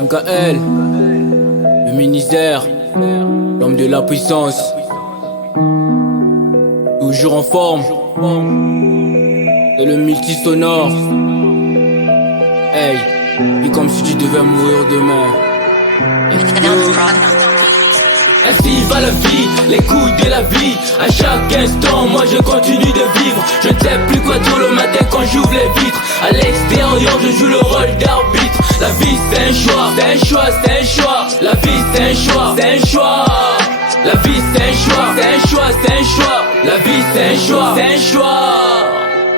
MKL, le ministère, l'homme de la puissance, toujours en forme, c'est le multisonore. Hey, et comme si tu devais mourir demain. Ainsi va la vie, les coups de la vie. À chaque instant, moi je continue de vivre. Je ne sais plus quoi dire le matin quand j'ouvre les vitres. À l'extérieur, je joue le rôle d'arbitre. La vie c'est un choix, c'est un choix, c'est un choix. La vie c'est un choix, c'est un choix. La vie c'est un choix, c'est un choix, c'est un choix. La vie c'est un choix, c'est un choix.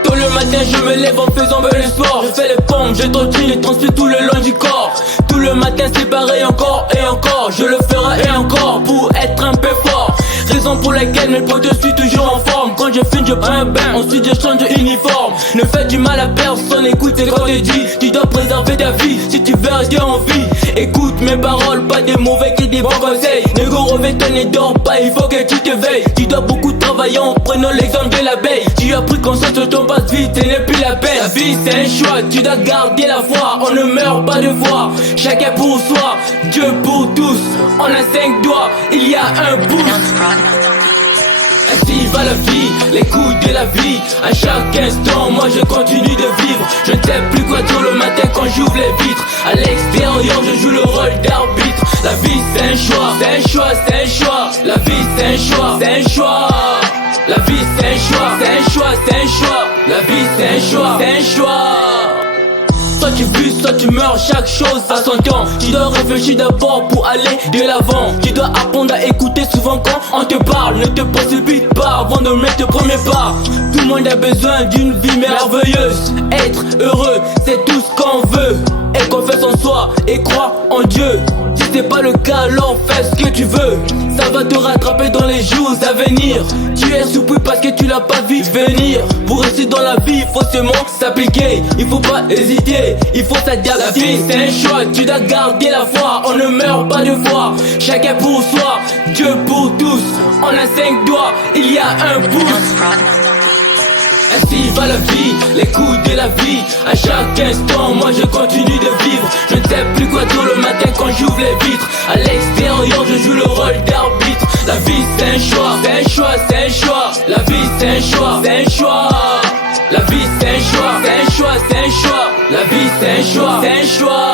Tôt le matin je me lève en faisant le sport. Je fais les pompes, je trottine et transpire tout le long du corps. Tout le matin c'est pareil encore et encore. Je le ferai et encore pour être un peu fort. Raison pour laquelle mes potes suis toujours en forme. Quand je finis je prends un bain, ensuite je change d'uniforme. Ne fais du mal à personne, écoute ce qu'on te dit. Tu dois préserver ta vie si tu veux rester en vie. Écoute mes paroles, pas des mauvais qui des bons conseils. Négo revêt-toi, ne dors pas, il faut que tu te veilles. Tu dois beaucoup travailler en prenant l'exemple de l'abeille. Tu as pris conscience que ton passe vite et n'est plus la peine. La vie c'est un choix, tu dois garder la foi. On ne meurt pas de foi, chacun pour soi, Dieu pour tous. On a 5 doigts, il y a un pouce. Ainsi va la vie, les coups de la vie. À chaque instant, moi je continue de vivre. Je ne sais plus quoi dire le matin quand j'ouvre les vitres. À l'extérieur, je joue le rôle d'arbitre. La vie c'est un choix, c'est un choix, c'est un choix. La vie c'est un choix, c'est un choix. La vie c'est un choix, c'est un choix, c'est un choix. La vie c'est un choix, c'est un choix. Soit tu vis, soit tu meurs, chaque chose a son temps. Tu dois réfléchir d'abord pour aller de l'avant. Tu dois apprendre à écouter souvent quand on te parle. Ne te précipite pas avant de mettre le premier pas. Tout le monde a besoin d'une vie merveilleuse. Être heureux, c'est tout ce qu'on veut. Et confesse en soi et crois en Dieu. Si c'est pas le cas, alors fais ce que tu veux. Ça va te rattraper dans les jours à venir. Tu es surpris parce que tu l'as pas vu venir. Pour rester dans la vie, il faut seulement s'appliquer. Il faut pas hésiter, il faut s'adapter. La vie c'est un choix, tu dois garder la foi. On ne meurt pas de foi, chacun pour soi, Dieu pour tous. On a 5 doigts, il y a un pouce. Ainsi va la vie, les coups de la vie. À chaque instant, moi je continue de vivre. Je ne sais plus quoi dire le matin quand j'ouvre les vitres. À l'extérieur, je joue le rôle d'arbitre. La vie c'est un choix, c'est un choix, c'est un choix. La vie c'est un choix, c'est un choix. La vie c'est un choix, c'est un choix, c'est un choix. La vie c'est un choix, c'est un choix.